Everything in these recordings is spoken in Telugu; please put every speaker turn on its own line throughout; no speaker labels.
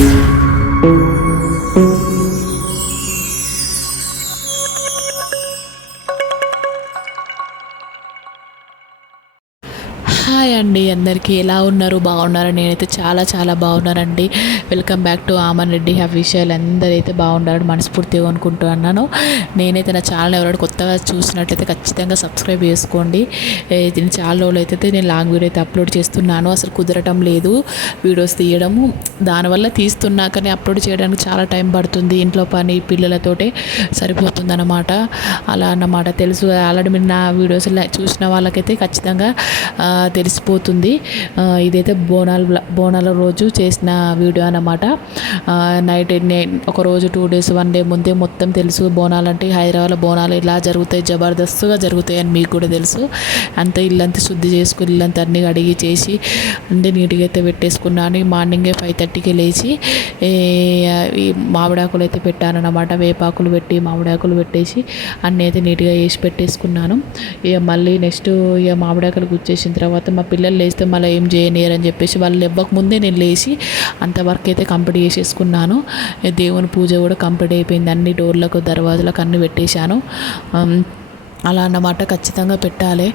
Música అండి అందరికీ ఎలా ఉన్నారు? బాగున్నారు? నేనైతే చాలా చాలా బాగున్నానండి. Welcome back to Aman Reddy official అందరైతే బాగుండాలని మనస్ఫూర్తిగా అనుకుంటున్నాను నేనైతే నా ఛానల్ ఎవరైనా కొత్తగా చూసినట్లయితే ఖచ్చితంగా సబ్స్క్రైబ్ చేసుకోండి. ఏ, చాలా రోజులు అయితే నేను లాంగ్ వీడియో అయితే అప్లోడ్ చేస్తున్నాను. అసలు కుదరటం లేదు. వీడియోస్ తీయడము. దానివల్ల తీస్తున్నా కానీ అప్లోడ్ చేయడానికి చాలా టైం పడుతుంది. ఇంట్లో పని పిల్లలతోటే సరిపోతుంది అన్నమాట అలా అన్నమాట. తెలుసు. ఆల్రెడీ మీరు నా వీడియోస్ చూసిన వాళ్ళకైతే ఖచ్చితంగా తెలిసిపో తెలిసిపోతుంది ఆ, ఇదైతే బోనాల బోనాల రోజు చేసిన వీడియో అన్నమాట. నైట్ ఒక రోజు టూ డేస్ వన్ డే ముందే మొత్తం తెలుసు బోనాలు అంటే హైదరాబాద్ బోనాలు ఇలా జరుగుతాయి జబర్దస్త్గా జరుగుతాయి అని మీకు కూడా తెలుసు. అంత ఇల్లంతా శుద్ధి చేసుకుని ఇల్లంతా అన్ని అడిగి చేసి అన్నీ నీట్గా అయితే పెట్టేసుకున్నాను మార్నింగే ఫైవ్ థర్టీకి లేచి ఈ మామిడాకులు అయితే పెట్టానన్నమాట వేపాకులు పెట్టి మామిడాకులు పెట్టేసి అన్నీ అయితే నీట్గా వేసి పెట్టేసుకున్నాను. ఇక మళ్ళీ నెక్స్ట్ ఇక మామిడాకులు గుచ్చేసిన తర్వాత మా పిల్లలు లేస్తే మళ్ళీ ఏం చేయనియరు అని చెప్పేసి వాళ్ళు ఇవ్వకముందే నేను లేచి అంత వర్క్ అయితే కంప్లీట్ చేసేసుకున్నాను. దేవుని పూజ కూడా కంప్లీట్ అయిపోయింది. అన్ని డోర్లకు దర్వాజలకు అన్ని పెట్టేశాను. అలా అన్నమాట ఖచ్చితంగా పెట్టాలి.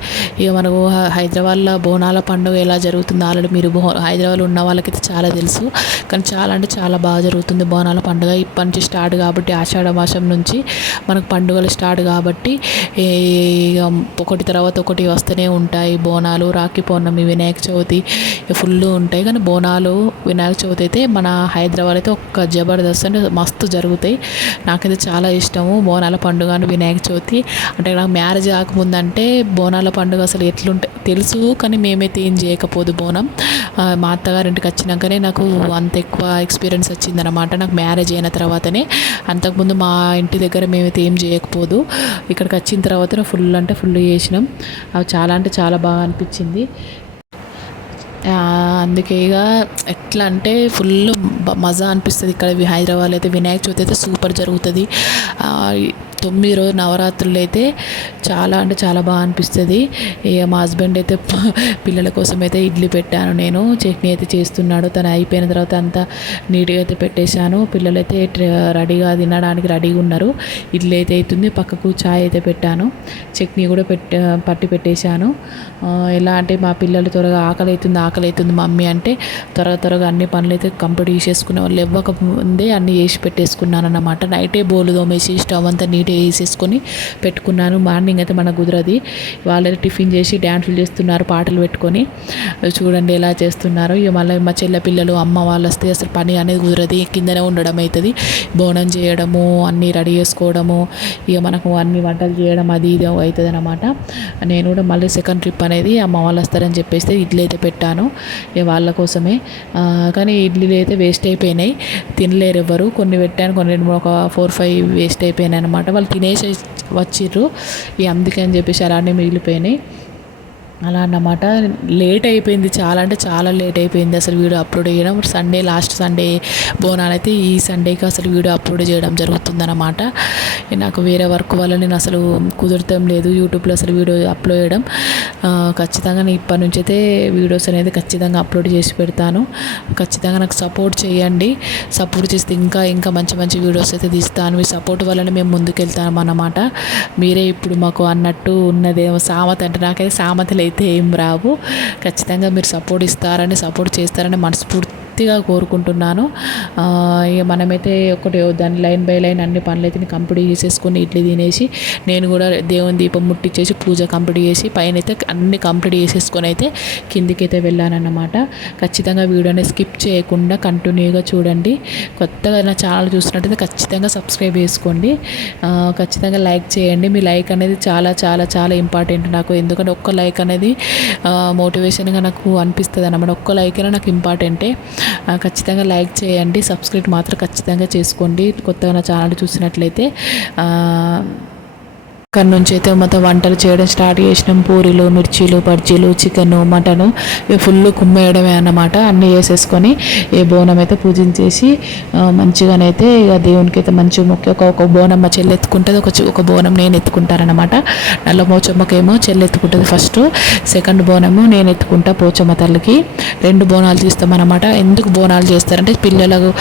ఇక మనకు హైదరాబాద్లో బోనాల పండుగ ఎలా జరుగుతుందో ఆల్రెడీ మీరు బో హైదరాబాద్లో ఉన్న వాళ్ళకైతే చాలా తెలుసు. కానీ చాలా అంటే చాలా బాగా జరుగుతుంది బోనాల పండుగ. ఇప్పటి నుంచి స్టార్ట్ కాబట్టి ఆషాఢ మాసం నుంచి మనకు పండుగలు స్టార్ట్ కాబట్టి ఇక ఒకటి తర్వాత ఒకటి వస్తూనే ఉంటాయి బోనాలు. రాఖీ పౌర్ణమి వినాయక చవితి ఫుల్ ఉంటాయి. కానీ బోనాలు వినాయక చవితి అయితే మన హైదరాబాద్ అయితే ఒక్క జబర్దస్త్ అంటే మస్తు జరుగుతాయి. నాకైతే చాలా ఇష్టము బోనాల పండుగ అని వినాయక చవితి. అంటే నాకు మ్యారేజ్ కాకముందంటే బోనాల పండుగ అసలు ఎట్లుంటే తెలుసు కానీ మేమైతే ఏం చేయకపోదు బోనం. మా మా అత్తగారింటికి వచ్చినాకనే నాకు అంత ఎక్కువ ఎక్స్పీరియన్స్ వచ్చిందనమాట నాకు మ్యారేజ్ అయిన తర్వాతనే. అంతకుముందు మా ఇంటి దగ్గర మేమైతే ఏం చేయకపోదు. ఇక్కడికి వచ్చిన తర్వాత ఫుల్ అంటే ఫుల్ చేసినాం. అవి చాలా అంటే చాలా బాగా అనిపించింది. అందుకే ఇక ఎట్లా అంటే ఫుల్ మజా అనిపిస్తుంది. ఇక్కడ హైదరాబాద్ హైదరాబాద్లో అయితే వినాయక చవితి అయితే సూపర్ జరుగుతుంది. తొమ్మిది రోజు నవరాత్రులు అయితే చాలా అంటే చాలా బాగా అనిపిస్తుంది. ఇక మా హస్బెండ్ అయితే పిల్లల కోసం అయితే ఇడ్లీ పెట్టాను నేను. చట్నీ అయితే చేస్తున్నాడు. తను అయిపోయిన తర్వాత అంతా నీట్గా అయితే పెట్టేశాను. పిల్లలు అయితే రెడీగా తినడానికి రెడీగా ఉన్నారు. ఇడ్లీ అయితే అవుతుంది పక్కకు చాయ్ అయితే పెట్టాను. చట్నీ కూడా పెట్ట పట్టి పెట్టేశాను. ఎలా అంటే మా పిల్లలు త్వరగా ఆకలి అవుతుంది ఆకలి అవుతుంది మమ్మీ అంటే త్వరగా త్వరగా అన్ని పనులు అయితే కంప్లీట్ చేసేసుకునే వాళ్ళు ఇవ్వకముందే అన్ని చేసి పెట్టేసుకున్నాను అన్నమాట నైటే బోలు తోమేసి స్టవ్ అంతా నీట్గా వేసేసుకొని పెట్టుకున్నాను. మార్నింగ్ అయితే మన కుదరది. వాళ్ళైతే టిఫిన్ చేసి డ్యాన్సులు చేస్తున్నారు పాటలు పెట్టుకొని. చూడండి ఎలా చేస్తున్నారు. ఇక మళ్ళీ మా చెల్లె పిల్లలు అమ్మ వాళ్ళు వస్తే అసలు పని అనేది కుదరదు. కిందనే ఉండడం అవుతుంది. బోనం చేయడము అన్నీ రెడీ చేసుకోవడము ఇక మనకు అన్ని వంటలు చేయడం అది ఇది అవుతుంది అనమాట నేను కూడా మళ్ళీ సెకండ్ ట్రిప్ అనేది అమ్మ వాళ్ళు వస్తారని చెప్పేస్తే ఇడ్లీ అయితే పెట్టాను. ఇక వాళ్ళ కోసమే. కానీ ఇడ్లీలు అయితే వేస్ట్ అయిపోయినాయి. తినలేరు ఎవ్వరు. కొన్ని పెట్టాను కొన్ని రెండు మూడు ఒక ఫోర్ ఫైవ్ వేస్ట్ అయిపోయినాయి అనమాట వాళ్ళు తినేసి వచ్చిర్రు. ఇక అందుకని చెప్పేసి అలానే మిగిలిపోయినాయి. అలా అన్నమాట. లేట్ అయిపోయింది చాలా అంటే చాలా లేట్ అయిపోయింది అసలు వీడియో అప్లోడ్ చేయడం. సండే లాస్ట్ సండే బోనాలు అయితే ఈ సండేకి అసలు వీడియో అప్లోడ్ చేయడం జరుగుతుందన్నమాట. నాకు వేరే వర్క్ వల్ల నేను అసలు కుదరటం లేదు. యూట్యూబ్లో అసలు వీడియో అప్లోడ్ చేయడం. ఖచ్చితంగా నేను ఇప్పటి నుంచి అయితే వీడియోస్ అనేది ఖచ్చితంగా అప్లోడ్ చేసి పెడతాను. ఖచ్చితంగా నాకు సపోర్ట్ చేయండి. సపోర్ట్ చేస్తే ఇంకా ఇంకా మంచి మంచి వీడియోస్ అయితే తీస్తాను. మీ సపోర్ట్ వల్లనే మేము ముందుకెళ్తాం అన్నమాట. మీరే ఇప్పుడు మాకు అన్నట్టు ఉన్నదేమో సామెత అంటే నాకైతే లేదు అయితే ఏం రావు ఖచ్చితంగా మీరు సపోర్ట్ ఇస్తారని సపోర్ట్ చేస్తారని మనస్ఫూర్తిగా కోరుకుంటున్నాను. ఇక మనమైతే ఒకటి దాని లైన్ బై లైన్ అన్ని పనులు అయితే కంప్లీట్ చేసేసుకొని ఇడ్లీ తినేసి నేను కూడా దేవుని దీపం ముట్టించేసి పూజ కంప్లీట్ చేసి పైన అయితే అన్ని కంప్లీట్ చేసేసుకొని అయితే కిందికి అయితే వెళ్ళానన్నమాట. ఖచ్చితంగా వీడియోని స్కిప్ చేయకుండా కంటిన్యూగా చూడండి. కొత్తగా నా ఛానల్ చూసినట్టయితే ఖచ్చితంగా సబ్స్క్రైబ్ చేసుకోండి. ఖచ్చితంగా లైక్ చేయండి. మీ లైక్ అనేది చాలా చాలా చాలా ఇంపార్టెంట్ నాకు. ఎందుకంటే ఒక్క లైక్ అనేది మోటివేషన్గా నాకు అనిపిస్తుంది అన్నమాట. ఒక్క లైక్ అయినా నాకు ఇంపార్టెంటే ఖచ్చితంగా లైక్ చేయండి. సబ్స్క్రైబ్ మాత్రం ఖచ్చితంగా చేసుకోండి. కొత్తగా నా ఛానల్ చూసినట్లయితే అక్కడి నుంచి అయితే మొత్తం వంటలు చేయడం స్టార్ట్ చేసినాం. పూరీలు మిర్చీలు బజ్జీలు చికెను మటను. ఇవి ఫుల్ కుమ్మేయడమే అన్నమాట. అన్నీ వేసేసుకొని ఏ బోనం అయితే పూజించేసి మంచిగానైతే ఇక దేవునికి అయితే మంచి మొక్క ఒక ఒక బోనం మా చెల్లి ఎత్తుకుంటుంది. ఒక ఒక బోనం నేను ఎత్తుకుంటానమాట నల్ల మోచమ్మకేమో చెల్లి ఎత్తుకుంటుంది ఫస్ట్. సెకండ్ బోనము నేను ఎత్తుకుంటా పోచమ్మ తల్లికి. రెండు బోనాలు చేస్తామన్నమాట ఎందుకు బోనాలు చేస్తారంటే పిల్లలకు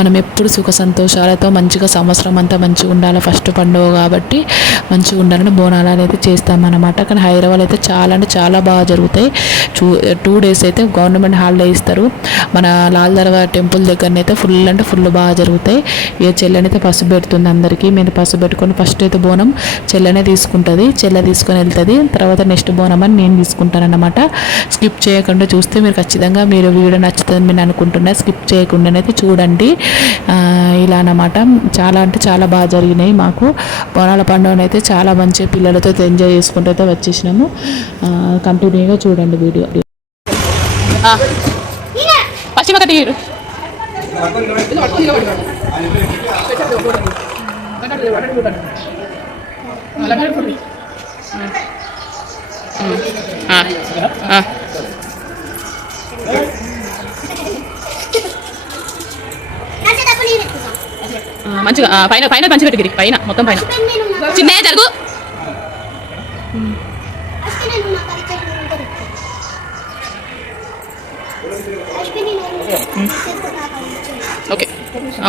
మనం ఎప్పుడు సుఖ సంతోషాలతో మంచిగా సంవత్సరం అంతా మంచిగా ఉండాలి ఫస్ట్ పండుగ కాబట్టి. మంచిగా ఉండాలని బోనాలు అనేది చేస్తామన్నమాట. కానీ హైదరాబాద్ అయితే చాలా అంటే చాలా బాగా జరుగుతాయి. చూ టూ డేస్ అయితే గవర్నమెంట్ హాలిడే ఇస్తారు. మన లాల్ దర్గా టెంపుల్ దగ్గరనైతే ఫుల్ అంటే ఫుల్ బాగా జరుగుతాయి. ఇక చెల్లనైతే పసుపు పెడుతుంది అందరికీ. మేము పసుపు పెట్టుకొని ఫస్ట్ అయితే బోనం చెల్లెనే తీసుకుంటుంది. చెల్లె తీసుకొని వెళ్తుంది. తర్వాత నెక్స్ట్ బోనం అని నేను తీసుకుంటాను అన్నమాట స్కిప్ చేయకుండా చూస్తే మీరు ఖచ్చితంగా మీరు వీడియో నచ్చుతుంది నేను అనుకుంటున్నా. స్కిప్ చేయకుండానైతే చూడండి. ఇలా అన్నమాట. చాలా అంటే చాలా బాగా జరిగినాయి మాకు. బోనాల పండుగనైతే అయితే చాలా మంచి పిల్లలతో ఎంజాయ్ చేసుకుంటూ అయితే వచ్చేసినాము. కంటిన్యూగా చూడండి వీడియో. పశ్చిమ కట్టిరు మంచిగా ఆ, పైన పైన పంచి పెట్టుగిరి పైన మొత్తం పైన.
నేను
చిన్న జరుగు.
ఫస్ట్ నేను నా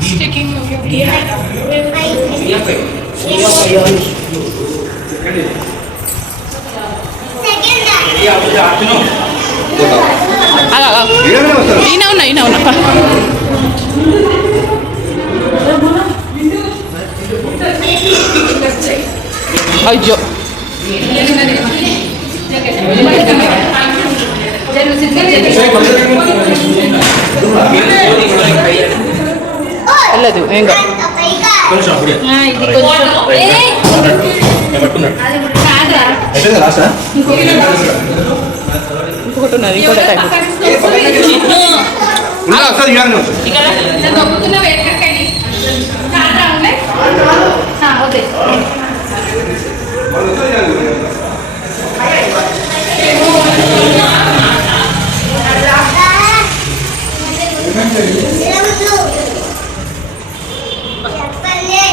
పోయి పైన తీసుకురావాలి అందరినీ ఇక ఉన్ననిటి కానీ వెళ్ళదిగు ఇంకా వెళ్ళదిగు కొంచెం. స్టెప్ చిన్నగా చేసిరాలు ఈయన ఉన్నా ఈయన ఉన్నా పా. అయ్యో వెళ్ళదు ఏం కాదు ఇంకొకటి ఉన్నది ఇంకోటి టైప్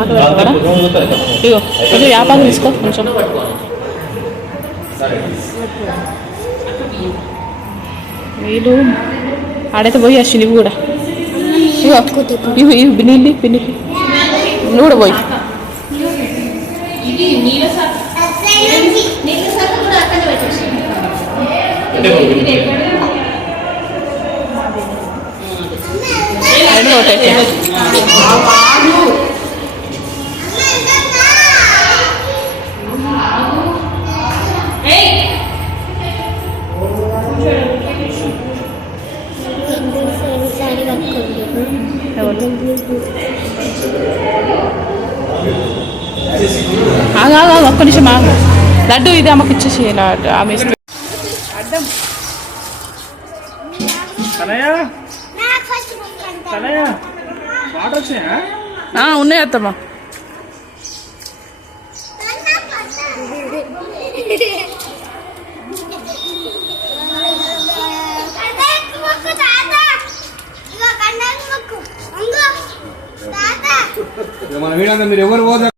సాకు పెట్టుకోరా ఇగో కొంచెం వ్యాపారం తీసుకో కొంచెం. వీళ్ళు ఆడైతే పోయి వచ్చి నువ్వు కూడా. ఇవి ఇవి నీళ్ళు పిన్నికి నువ్వు కూడా పోయి. రెండు ఒకటి ఆగా ఒక్క నిమిషం ఆగు. లడ్డు ఇది అమ్మకి ఇచ్చేసి ఆమె ఉన్నాయి అత్తమ్మ.
మన వీడియో మీరు ఎవరు పోదు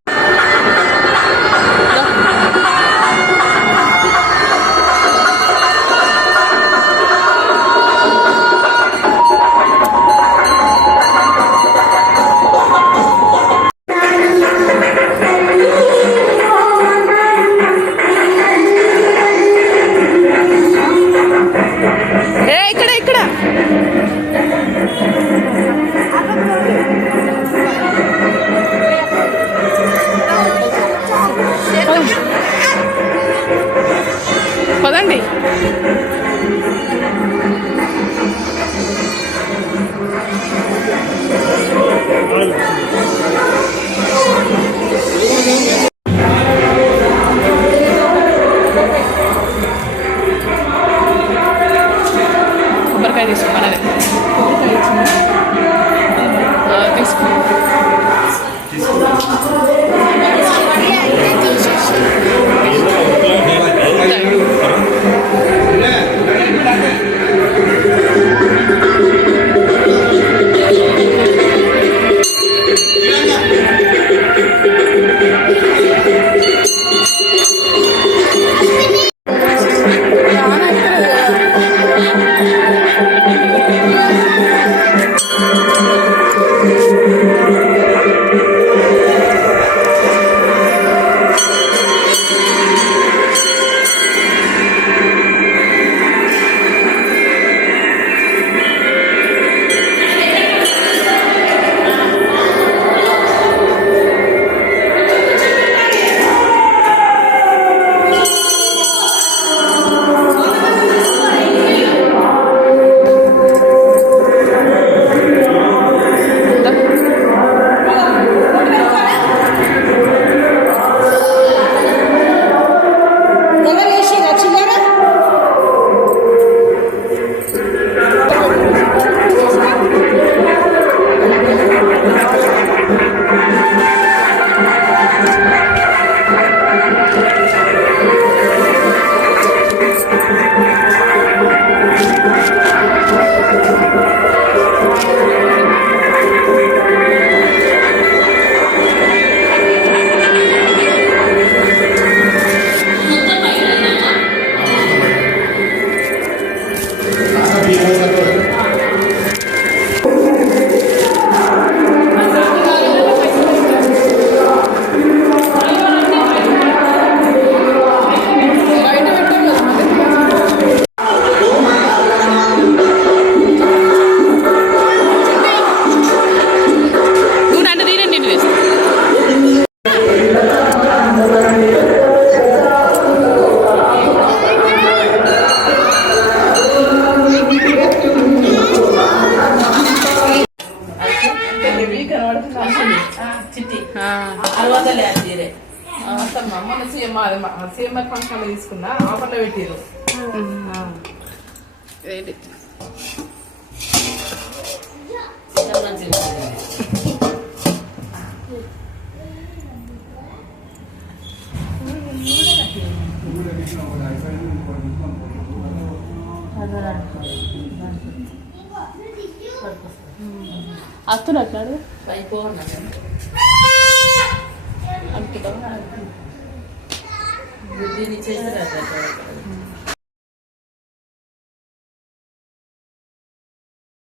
తీసుకున్నా ఆఫర్లో పెట్టారు
వస్తున్నట్లు
అయిపోయి Bildiğin.